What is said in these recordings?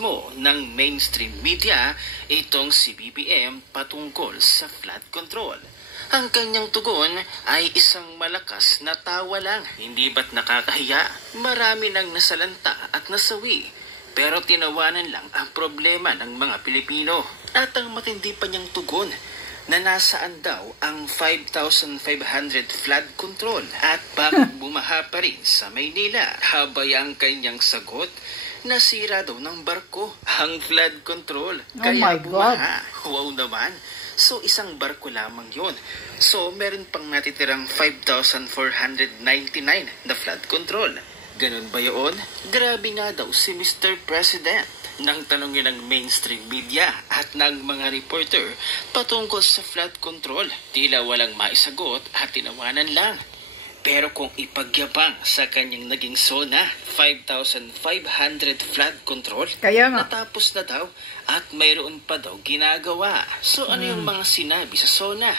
mo ng mainstream media itong si BBM patungkol sa flood control. Ang kanyang tugon ay isang malakas na tawa lang. Hindi ba't nakakahiya? Marami nang nasalanta at nasawi. Pero tinawanan lang ang problema ng mga Pilipino. At ang matindi pa niyang tugon na nasaan daw ang 5,500 flood control at bakit bumaha pa rin sa Maynila. Habay ang kanyang sagot, nasira daw ng barko ang flood control. Kaya bumaha. Wow naman. So isang barko lamang yon. So meron pang natitirang 5,499 na flood control. Ganun ba yun? Grabe nga daw si Mr. President nang tanongin ng mainstream media at ng mga reporter patungkol sa flood control. Tila walang maisagot at tinawanan lang. Pero kung ipagyabang sa kanyang naging SONA, 5,500 flood control, natapos na daw at mayroon pa daw ginagawa. So ano yung mga sinabi sa SONA?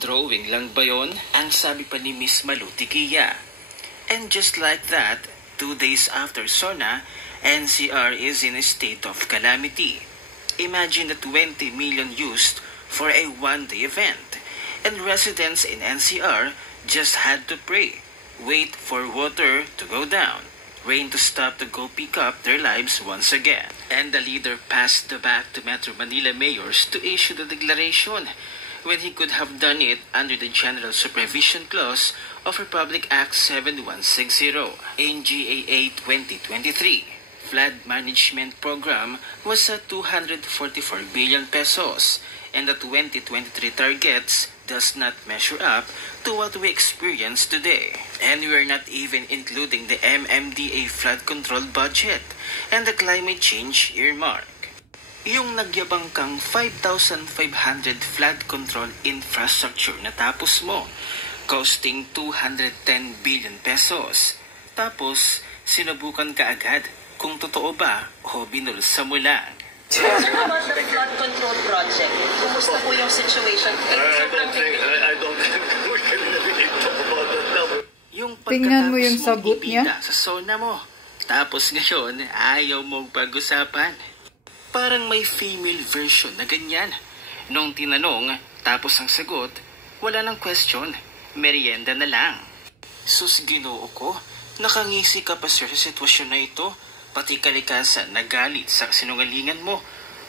Drawing lang ba yun? Ang sabi pa ni Miss Malutikia. And just like that, 2 days after SONA, NCR is in a state of calamity. Imagine the 20 million used for a one-day event. And residents in NCR just had to pray, wait for water to go down, rain to stop to go pick up their lives once again. And the leader passed the bat to Metro Manila mayors to issue the declaration when he could have done it under the General Supervision Clause of Republic Act 7160, NGAA 2023. Flood Management Program was at 244 billion pesos, and the 2023 targets does not measure up to what we experience today. And we are not even including the MMDA flood control budget and the climate change earmark. Yung nagyabang kang 5,500 flood control infrastructure na tapos mo, costing 210 billion pesos. Tapos, sinubukan ka agad kung totoo ba o binulsa mo lang. Sir, about the flood control project, kumusta po yung situation? I don't think we can really talk about that now. Yung tingnan mo yung pagkatapos sagot mong niya ipida sa SONA mo, tapos ngayon ayaw mong pag-usapan. Parang may female version na ganyan. Nung tinanong, tapos ang sagot, wala nang question, merienda na lang. Sus, Ginoo ko, nakangisi ka pa sir sa sitwasyon na ito, pati kalikasan nagalit sa sinungalingan mo.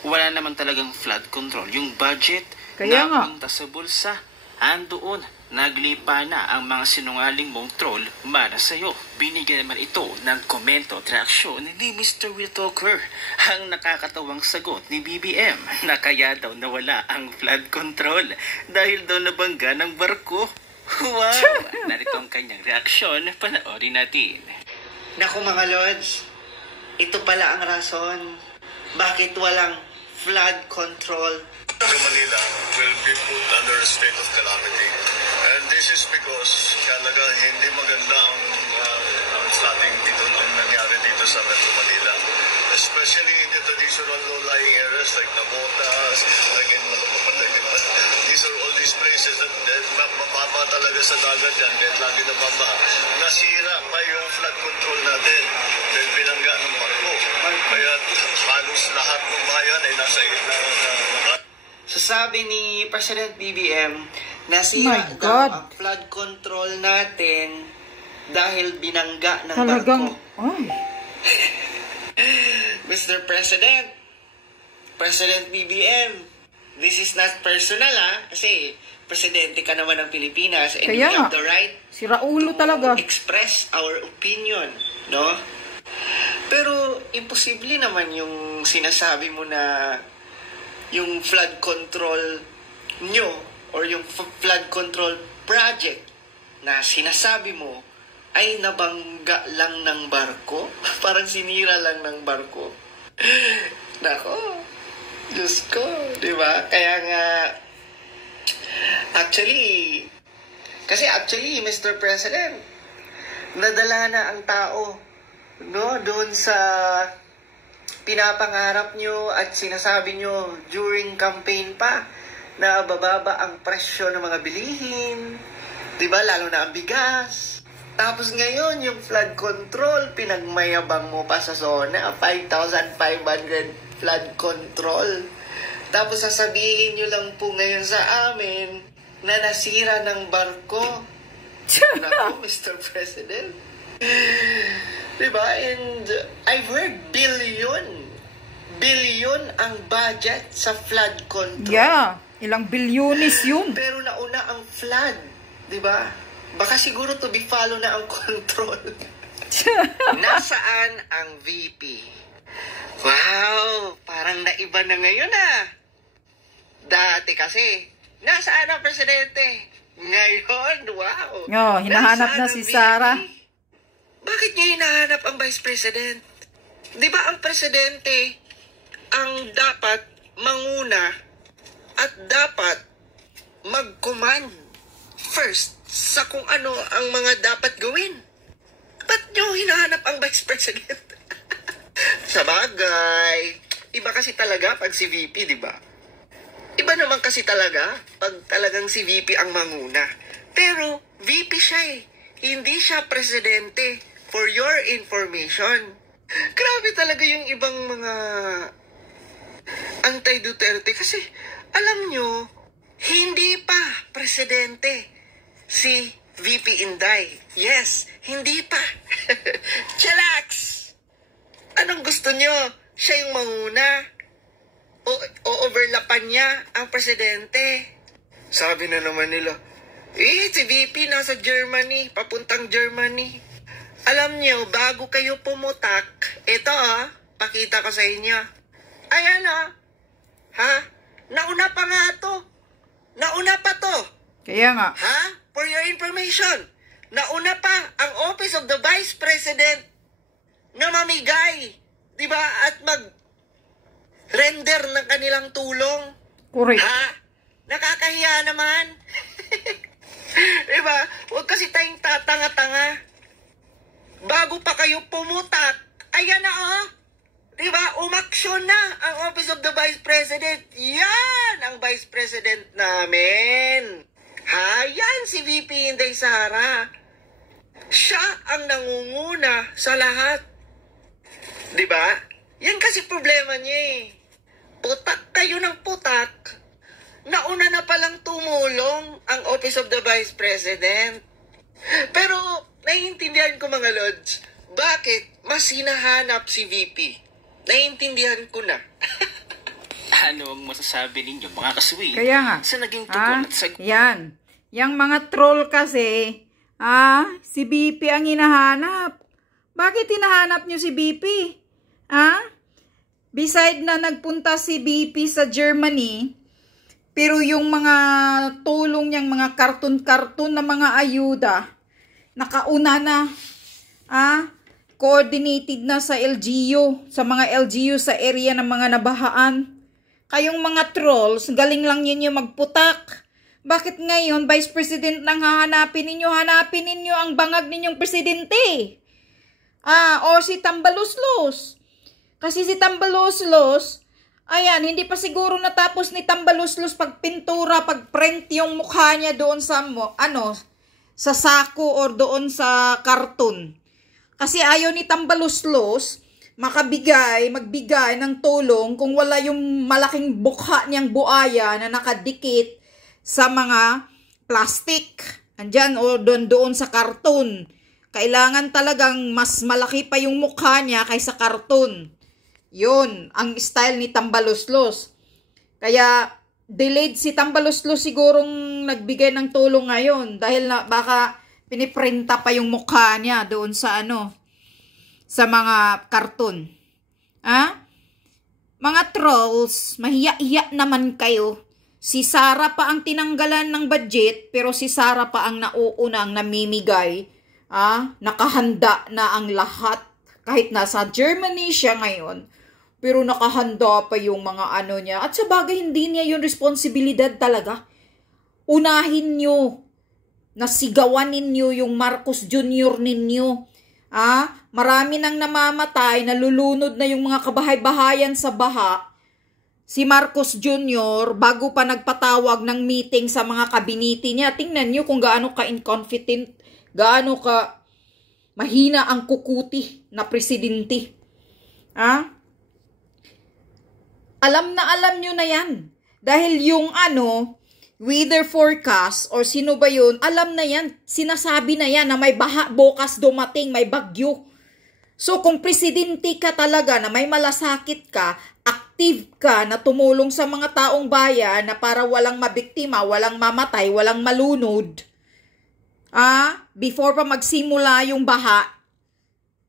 Wala naman talagang flood control. Yung budget, kaya napunta sa bulsa. Andoon, naglipa na ang mga sinungaling mong troll para sa'yo. Binigyan naman ito ng komento at reaksyon ni Mr. Will Talker. Ang nakakatawang sagot ni BBM na kaya daw nawala ang flood control dahil daw nabangga ng barko. Wow! Narito ang kanyang reaksyon. Panoorin natin. Naku mga lords, ito pala ang rason bakit walang flood control. Manila will be put under a state of calamity. And this is because talaga hindi maganda ang flooding dito ang nangyari dito sa Metro Manila. Especially in the traditional low-lying areas like Nabotas, like in Malapapatay. These are all these places that mababa talaga sa dagat yan, kahit lagi nababa. Nasira pa yung flood control natin dahil binangga ng barko. Kaya halos lahat ng bayan ay nasa gitna ng Sasabi ni President BBM, nasira daw ang flood control natin dahil binangga ng barko. Mr. President, President BBM, this is not personal kasi presidente ka naman ng Pilipinas and we have the right to express our opinion, no? Pero imposible naman yung sinasabi mo na yung flood control nyo or yung flood control project na sinasabi mo ay nabangga lang ng barko. Parang sinira lang ng barko. Nako, Diyos ko, di ba? Kaya nga, actually, Mr. President, nadala na ang tao, no, doon sa pinapangarap nyo at sinasabi nyo during campaign pa na bababa ang presyo ng mga bilihin, di ba? Lalo na ang bigas, Tapos ngayon, yung flood control, pinagmayabang mo pa sa zona, 5,500 flood control. Tapos sasabihin nyo lang po ngayon sa amin na nasira ng barko. Naku, Mr. President. Diba? And I've heard billion ang budget sa flood control. Yeah, ilang bilyonis yun. Pero nauna ang flood, diba? Baka siguro to be follow na ang control. Nasaan ang VP? Wow, parang naiba na ngayon ah. Dati kasi, nasaan ang presidente? Ngayon, wow. Oh, hinahanap na si Sara. Bakit niya hinahanap ang vice president? Di ba ang presidente ang dapat manguna at dapat mag-command first sa kung ano ang mga dapat gawin? Ba't niyo hinahanap ang vice president? Sabagay, iba kasi talaga pag si VP, di ba? Iba naman kasi talaga pag talagang si VP ang manguna. Pero VP siya eh. Hindi siya presidente, for your information. Grabe talaga yung ibang mga anti-Duterte. Kasi alam nyo, hindi pa presidente si VP Inday. Yes, hindi pa. Chillax! Anong gusto nyo? Siya yung manguna? O overlapan niya ang presidente? Sabi na naman nila, si VP nasa Germany, papuntang Germany. Alam niyo, bago kayo pumutak, ito pakita ko sa inyo. Ayan ha? Nauna pa nga to. Nauna pa to. Kaya nga. Ha? For your information, nauna pa ang Office of the Vice President na mamigay, di ba? At mag-render ng kanilang tulong. Correct. Ha? Nakakahiya naman. Di ba? Huwag kasi tayong tatanga-tanga. Bago pa kayo pumutak, ayan na di ba? Umaksyon na ang Office of the Vice President. Yan ang Vice President namin. Yan si VP Inday Sara. Siya ang nangunguna sa lahat. Di ba? Yan kasi problema niya eh. Putak kayo ng putak. Nauna na palang tumulong ang Office of the Vice President. Pero naiintindihan ko mga Lods, bakit mas hinahanap si VP? Naiintindihan ko na. Ano ang masasabi ninyo mga kaswi Kaya nga. sa naging tugon at sagot? Yan. Yang mga troll kasi, si BP ang hinahanap. Bakit hinahanap nyo si BP? Beside na nagpunta si BP sa Germany, pero yung mga tulong niyang mga karton-karton na mga ayuda, nakauna na. Coordinated na sa LGU, sa mga LGU sa area ng mga nabahaan. Kayong mga trolls, galing lang yun yung magputak. Bakit ngayon, Vice President nang hahanapin ninyo? Hanapin ninyo ang bangag ninyong presidente. O si Tambaluslos. Kasi si Tambaluslos, ayan, hindi pa siguro natapos ni Tambaluslos pagpintura, pagprint yung mukha niya doon sa, sa sako or doon sa karton. Kasi ayaw ni Tambaluslos magbigay ng tulong kung wala yung malaking bukha niyang buaya na nakadikit sa mga plastic. Andyan o doon sa karton. Kailangan talagang mas malaki pa yung mukha niya kaysa karton. Yun, ang style ni Tambaluslos. Kaya delayed si Tambaluslos sigurong nagbigay ng tulong ngayon dahil baka piniprinta pa yung mukha niya doon sa sa mga karton. Mga trolls, mahiya-hiya naman kayo. Si Sara pa ang tinanggalan ng budget, pero si Sara pa ang nauunang namimigay. Nakahanda na ang lahat. Kahit nasa Germany siya ngayon, pero nakahanda pa yung mga niya. At sa bagay, hindi niya yung responsibilidad talaga. Unahin nyo. Nasigawan ninyo yung Marcos Jr. ninyo. Marami nang namamatay, nalulunod na yung mga kabahay-bahayan sa baha. Si Marcos Jr., bago pa nagpatawag ng meeting sa mga kabinete niya, tingnan nyo kung gaano ka-incompetent, gaano ka Mahina ang kukuti na presidente. Alam nyo na yan. Dahil yung weather forecast or sino ba yun, alam na yan, sinasabi na yan na may baha bukas dumating, may bagyo. So kung presidente ka talaga na may malasakit ka, active ka na tumulong sa mga taong bayan na para walang mabiktima, walang mamatay, walang malunod, before pa magsimula yung baha,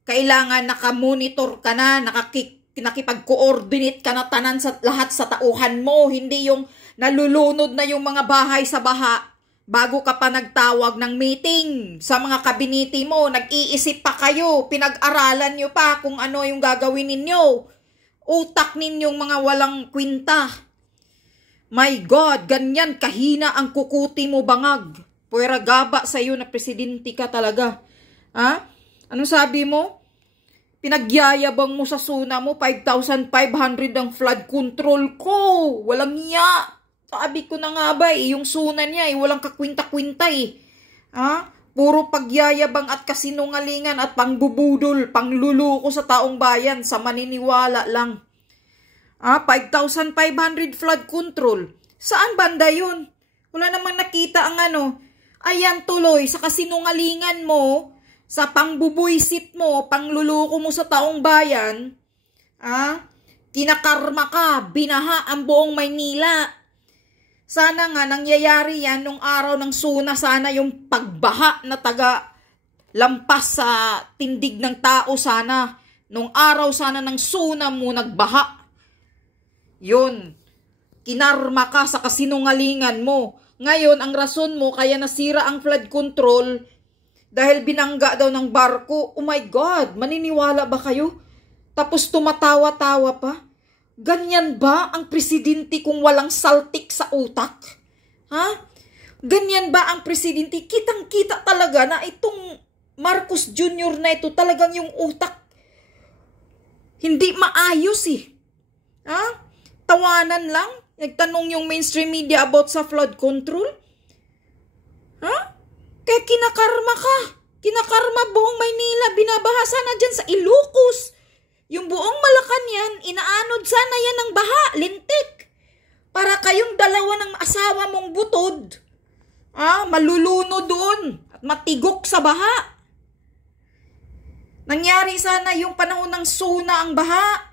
kailangan nakamonitor ka na, nakipag-coordinate ka na tanan sa lahat sa tauhan mo, hindi yung nalulunod na yung mga bahay sa baha bago ka pa nagtawag ng meeting sa mga kabinete mo, nag-iisip pa kayo, pinag-aralan nyo pa kung ano yung gagawin ninyo. Utak ninyong mga walang kwinta. My God, ganyan kahina ang kukuti mo bangag. Puwera gaba sa iyo na presidente ka talaga. Ano sabi mo? Pinagyayabang mo sa suna mo, 5,500 ang flood control ko. Walang iya. Sabi ko na nga ba, yung suna niya, walang kakwinta-kwinta Puro pagyayabang at kasinungalingan at pangbubudol, pangluluko sa taong bayan, sa maniniwala lang. 5,500 flood control. Saan banda yun? Wala namang nakita ang Ayan tuloy, sa kasinungalingan mo, sa pangbubuisit mo, pangluluko mo sa taong bayan, kinakarma ka, binaha ang buong Maynila. Sana nga nangyayari yan nung araw ng suna, sana yung pagbaha na lampas sa tindig ng tao sana. Nung araw sana ng suna mo nagbaha. Yun, kinarma ka sa kasinungalingan mo. Ngayon, ang rason mo kaya nasira ang flood control dahil binangga daw ng barko. Oh my God, maniniwala ba kayo? Tapos tumatawa-tawa pa. Ganyan ba ang presidente kung walang saltik sa utak? Ganyan ba ang presidente? Kitang-kita talaga na itong Marcos Jr. na ito talagang yung utak hindi maayos Tawanan lang. Nagtanong yung mainstream media about sa flood control. Kaya kinakarma ka. Kinakarma buong Maynila. Binabaha sana dyan sa Ilocos. Yung buong Malacanang, inaanod sana yan ng baha, lintik. Para kayong dalawa ng asawa mong butod, maluluno doon at matigok sa baha. Nangyari sana yung panahon ng suna ang baha.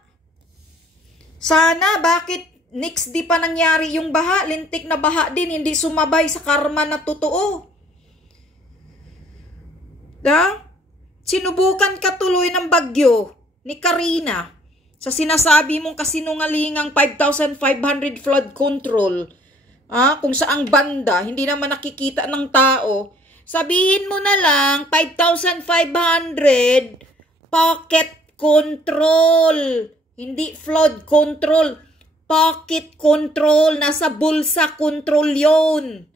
Sana, bakit next di pa nangyari yung baha, lintik na baha din, hindi sumabay sa karma na totoo. Sinubukan ka tuloy ng bagyo ni Karina sa sinasabi mong kasinungalingang 5,500 flood control, kung saang banda, hindi naman nakikita ng tao, sabihin mo na lang 5,500 pocket control, hindi flood control, pocket control, nasa bulsa control yun.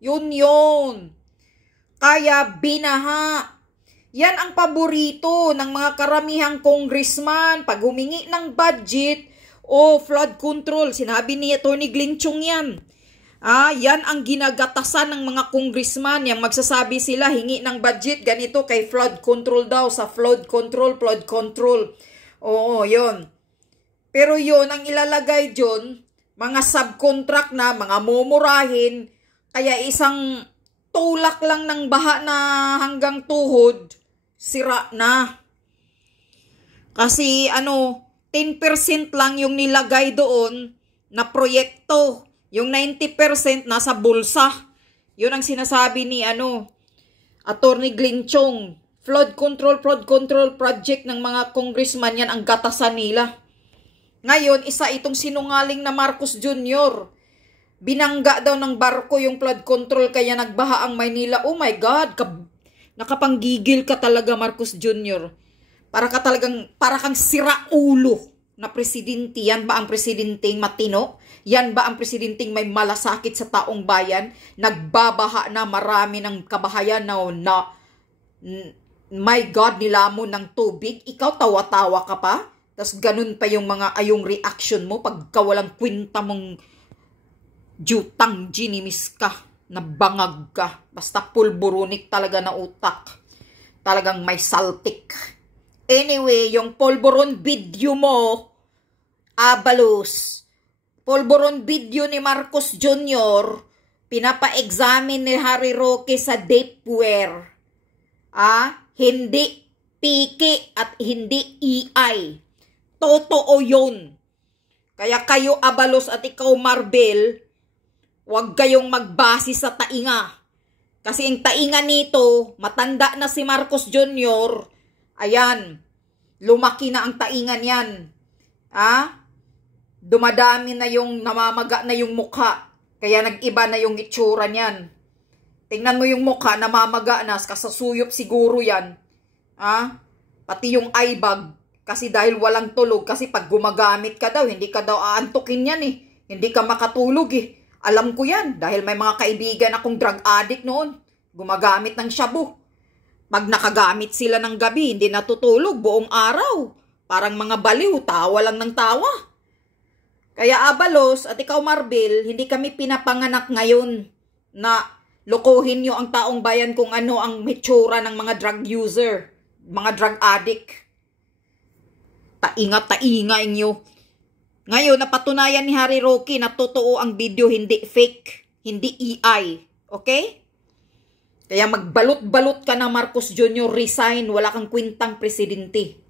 Yun. Kaya binaha. Yan ang paborito ng mga karamihang congressman. Pag humingi ng budget o flood control, sinabi ni Atty. Glinchong yan. Yan ang ginagatasan ng mga congressman. Yang magsasabi sila, hingi ng budget, ganito kay flood control daw, sa flood control. Oo, yun. Pero yun, ang ilalagay dyan, mga subcontract na, mga mumurahin, kaya isang tulak lang ng baha na hanggang tuhod, sira na. Kasi 10% lang yung nilagay doon na proyekto. Yung 90% nasa bulsa. Yun ang sinasabi ni Atty. Glinchong. Flood control project ng mga congressman, yan ang gatasan nila. Ngayon, isa itong sinungaling na Marcos Jr. Binangga daw ng barko yung flood control kaya nagbaha ang Maynila. Oh my God, nakapanggigil ka talaga, Marcos Jr. Para kang siraulo na presidente. Yan ba ang presidenteng matino? Yan ba ang presidenteng may malasakit sa taong bayan? Nagbabaha na, marami ng kabahayan na my God, nilamon ng tubig. Ikaw tawa-tawa ka pa? Tas ganun pa yung yung reaction mo pagka walang kwenta mong jutang ginimis ka, nabangag ka. Basta pulburunik talaga na utak. Talagang may saltik. Anyway, yung polvoron video mo, Abalos, polvoron video ni Marcos Jr., pinapa-examine ni Harry Roque sa Dapeware. Hindi piki at hindi EI. Totoo yun. Kaya kayo, Abalos, at ikaw, Marbel, huwag kayong magbase sa tainga. Kasi ang tainga nito, matanda na si Marcos Jr., ayan, lumaki na ang tainga niyan. Dumadami na yung, namamaga na yung mukha. Kaya nag-iba na yung itsura niyan. Tingnan mo yung mukha, namamaga na, kasasuyop siguro yan. Pati yung eye bag. Kasi dahil walang tulog, kasi pag gumagamit ka daw, hindi ka daw aantukin yan eh. Hindi ka makatulog eh. Alam ko yan, dahil may mga kaibigan akong drug addict noon. Gumagamit ng shabu. Pag nakagamit sila ng gabi, hindi natutulog buong araw. Parang mga baliw, tawa lang ng tawa. Kaya Abalos, at ikaw Marbel, hindi kami pinapanganak ngayon na lokohin nyo ang taong bayan kung ano ang mitsura ng mga drug user, mga drug addict. Tainga inyo. Ngayon, napatunayan ni Harry Roque na totoo ang video, hindi fake, hindi EI. Okay? Kaya magbalot-balot ka na, Marcos Jr., resign, wala kang kwintang presidente.